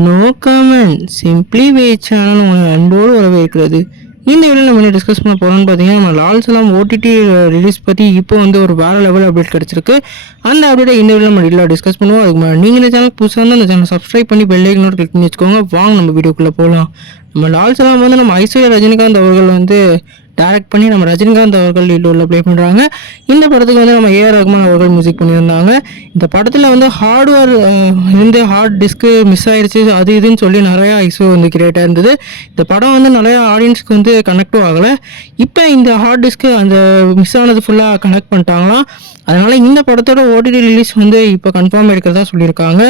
No comment simply வே channel உங்களை அன்போடு வரவேற்கிறது. இந்த வீடியோ நம்ம என்ன டிஸ்கஸ் பண்ண போகிறோம்னு பார்த்தீங்கன்னா, நம்ம லால் சலாம் ஓடிடி ரிலீஸ் பற்றி இப்போ வந்து ஒரு வேறு லெவல் அப்டேட் கிடச்சிருக்கு. அந்த அப்டேட்டை இந்த வீடியோ நம்ம டீலாக டிஸ்கஸ் பண்ணுவோம். அதுக்கு முன்னாடி நீங்கள் இந்த சேனல் புதுசாக இருந்தால் அந்த சேனல் சப்ஸ்கிரைப் பண்ணி பெல் ஐக்கனோட கிளிக் பண்ணி வச்சுக்கோங்க. வாங்க நம்ம வீடியோக்குள்ளே போகலாம். நம்ம லால் சலாம் வந்து நம்ம ஐஸ்வர்யா ரஜினிகாந்த் அவர்கள் வந்து டைரக்ட் பண்ணி நம்ம ரஜினிகாந்த் அவர்கள் லீடில் ப்ளே பண்ணுறாங்க. இந்த படத்துக்கு வந்து நம்ம ஏஆர் ரஹ்மான் அவர்கள் மியூசிக் பண்ணியிருந்தாங்க. இந்த படத்தில் வந்து ஹார்ட்வேர் இருந்து ஹார்ட் டிஸ்க்கு மிஸ் ஆயிடுச்சு, அது இதுன்னு சொல்லி நிறையா இஷ்யூ வந்து கிரியேட்டாக இருந்தது. இந்த படம் வந்து நிறையா ஆடியன்ஸ்க்கு வந்து கனெக்டும் ஆகலை. இப்போ இந்த ஹார்ட் டிஸ்க்கு அந்த மிஸ் ஆனது ஃபுல்லாக கனெக்ட் பண்ணிட்டாங்களாம். அதனால் இந்த படத்தோட ஓடிடி ரிலீஸ் வந்து இப்போ கன்ஃபார்ம் எடுக்கிறதா சொல்லியிருக்காங்க.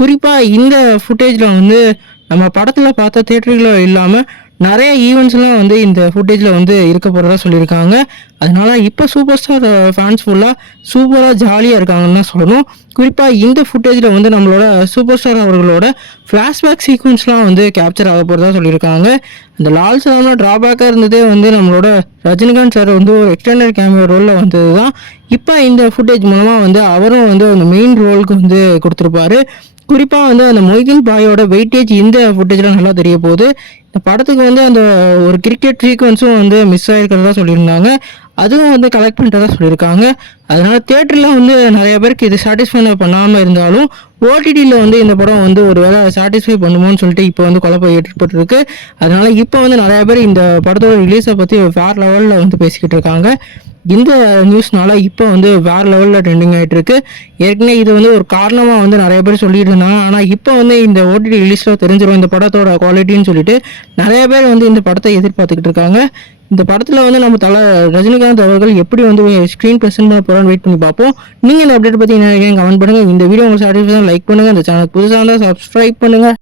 குறிப்பாக இந்த ஃபுட்டேஜில் வந்து நம்ம படத்தில் பார்த்த தியேட்டரில் இல்லாமல் நிறைய ஈவெண்ட்ஸ்லாம் வந்து இந்த ஃபுட்டேஜில் வந்து இருக்க போகிறதா சொல்லியிருக்காங்க. அதனால் இப்போ சூப்பர் ஸ்டார் ஃபேன்ஸ் ஃபுல்லாக சூப்பராக ஜாலியாக இருக்காங்கன்னு தான் சொல்லணும். குறிப்பாக இந்த ஃபுட்டேஜில் வந்து நம்மளோட சூப்பர் ஸ்டார் அவர்களோட ஃப்ளாஷ்பேக் சீக்வன்ஸ்லாம் வந்து கேப்சர் ஆக போகிறதா சொல்லியிருக்காங்க. அந்த லால் சலாமில் ட்ராபேக்காக இருந்ததே வந்து நம்மளோட ரஜினிகாந்த் சார் வந்து ஒரு எக்ஸ்டெண்டட் கேமியோ ரோலில் வந்தது தான். இப்போ இந்த ஃபுட்டேஜ் மூலமாக வந்து அவரும் வந்து அந்த மெயின் ரோலுக்கு வந்து கொடுத்துருப்பாரு. குறிப்பாக வந்து அந்த மொய்தீன் பாயோட வெயிட்டேஜ் இந்த ஃபுட்டேஜில் நல்லா தெரிய போகுது. இந்த படத்துக்கு வந்து அந்த ஒரு கிரிக்கெட் சீக்வன்ஸும் வந்து மிஸ் ஆகிருக்கிறதா சொல்லியிருந்தாங்க. அதுவும் வந்து கலெக்ட் பண்ணிட்டதா சொல்லியிருக்காங்க. அதனால் தியேட்டரில் வந்து நிறைய பேருக்கு இது சாட்டிஸ்ஃபை பண்ணாமல் இருந்தாலும் ஓடிடியில் வந்து இந்த படம் வந்து ஒரு வேளை சாட்டிஸ்ஃபை பண்ணுமோன்னு சொல்லிட்டு இப்போ வந்து குழப்பம் ஏற்பட்டுருக்கு. அதனால் இப்போ வந்து நிறையா பேர் இந்த படத்தோட ரிலீஸை பற்றி வேறு லெவலில் வந்து பேசிக்கிட்டு இருக்காங்க. இந்த நியூஸ்னால இப்போ வந்து வேறு லெவலில் ட்ரெண்டிங் ஆகிட்டு இருக்கு. ஏற்கனவே இது வந்து ஒரு காரணமாக வந்து நிறைய பேர் சொல்லிட்டு இருந்தாங்க. ஆனால் இப்போ வந்து இந்த ஓடிடி ரிலீஸில் தெரிஞ்சிடும் இந்த படத்தோட குவாலிட்டின்னு சொல்லிட்டு நிறைய பேர் வந்து இந்த படத்தை எதிர்பார்த்துக்கிட்டு இருக்காங்க. இந்த படத்தில் வந்து நம்ம ரஜினிகாந்த் அவர்கள் எப்படி வந்து ஸ்க்ரீன் ப்ரெசென்ட் பண்ண போகிறான்னு வெயிட் பண்ணி பார்ப்போம். நீங்கள் இந்த அப்டேட் பற்றி என்ன கமெண்ட் பண்ணுங்கள். இந்த வீடியோ உங்களுக்கு சாட்டிஸ்ஃபை லைக் பண்ணுங்கள். இந்த சேனல் புதுசாக இருந்தால் சப்ஸ்கிரைப் பண்ணுங்கள்.